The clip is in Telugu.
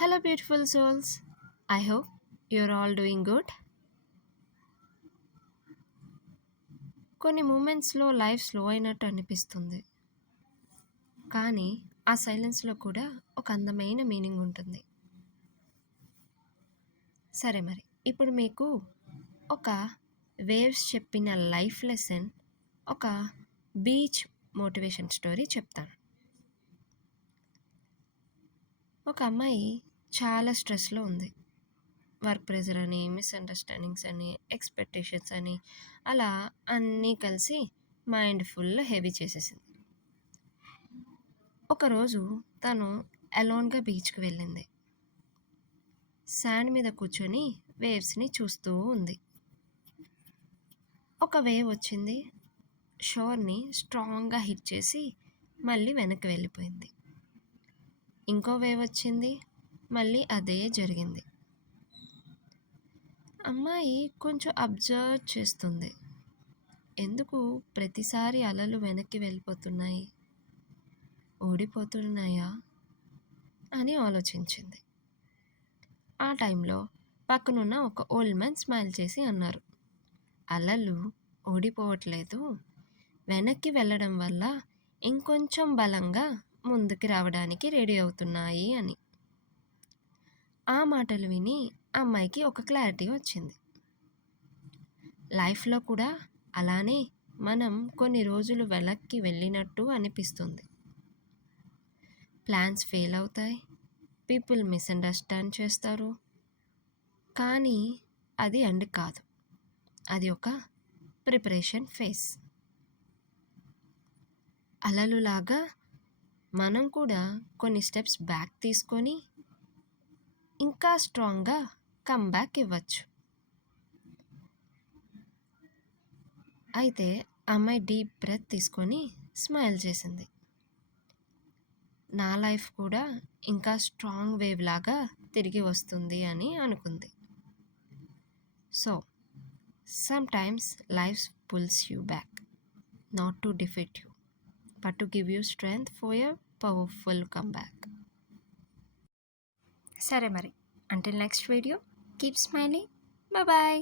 Hello, beautiful souls. I hope you're all doing good. కొన్ని మూమెంట్స్లో లైఫ్ స్లో అయినట్టు అనిపిస్తుంది, కానీ ఆ సైలెన్స్లో కూడా ఒక అందమైన మీనింగ్ ఉంటుంది. సరే మరి, ఇప్పుడు మీకు ఒక వేవ్స్ చెప్పిన లైఫ్ లెసన్, ఒక బీచ్ మోటివేషన్ స్టోరీ చెప్తాను. ఒక అమ్మాయి చాలా స్ట్రెస్లో ఉంది. వర్క్ ప్రెజర్ అని, మిస్అండర్స్టాండింగ్స్ అని, ఎక్స్పెక్టేషన్స్ అని, అలా అన్నీ కలిసి మైండ్ ఫుల్ హెవీ చేసేసింది. ఒకరోజు తను అలోన్గా బీచ్కి వెళ్ళింది. శాండ్ మీద కూర్చొని వేవ్స్ని చూస్తూ ఉంది. ఒక వేవ్ వచ్చింది, షోర్ని స్ట్రాంగ్గా హిట్ చేసి మళ్ళీ వెనక్కి వెళ్ళిపోయింది. ఇంకో వేవ్ వచ్చింది, మళ్ళీ అదే జరిగింది. అమ్మాయి కొంచెం అబ్జర్వ్ చేస్తుంది. ఎందుకు ప్రతిసారి అలలు వెనక్కి వెళ్ళిపోతున్నాయి, ఓడిపోతున్నాయా అని ఆలోచించింది. ఆ టైంలో పక్కనున్న ఒక ఓల్డ్ మ్యాన్ స్మైల్ చేసి అన్నారు, అలలు ఓడిపోవట్లేదు, వెనక్కి వెళ్ళడం వల్ల ఇంకొంచెం బలంగా ముందుకు రావడానికి రెడీ అవుతున్నాయి అని. ఆ మాటలు విని అమ్మాయికి ఒక క్లారిటీ వచ్చింది. లైఫ్లో కూడా అలానే మనం కొన్ని రోజులు వెనక్కి వెళ్ళినట్టు అనిపిస్తుంది. ప్లాన్స్ ఫెయిల్ అవుతాయి, పీపుల్ మిస్అండర్స్టాండ్ చేస్తారు, కానీ అది ఎండ్ కాదు, అది ఒక ప్రిపరేషన్ ఫేజ్. అలలులాగా మనం కూడా కొన్ని స్టెప్స్ బ్యాక్ తీసుకొని ఇంకా స్ట్రాంగ్గా కమ్బ్యాక్ ఇవ్వచ్చు. అయితే అమ్మాయి డీప్ బ్రెత్ తీసుకొని స్మైల్ చేసింది. నా లైఫ్ కూడా ఇంకా స్ట్రాంగ్ వేవ్ లాగా తిరిగి వస్తుంది అని అనుకుంది. So sometimes life pulls you back, not to defeat you, but to give you strength for your powerful comeback. సరే మరి, until next video, keep smiling. Bye bye.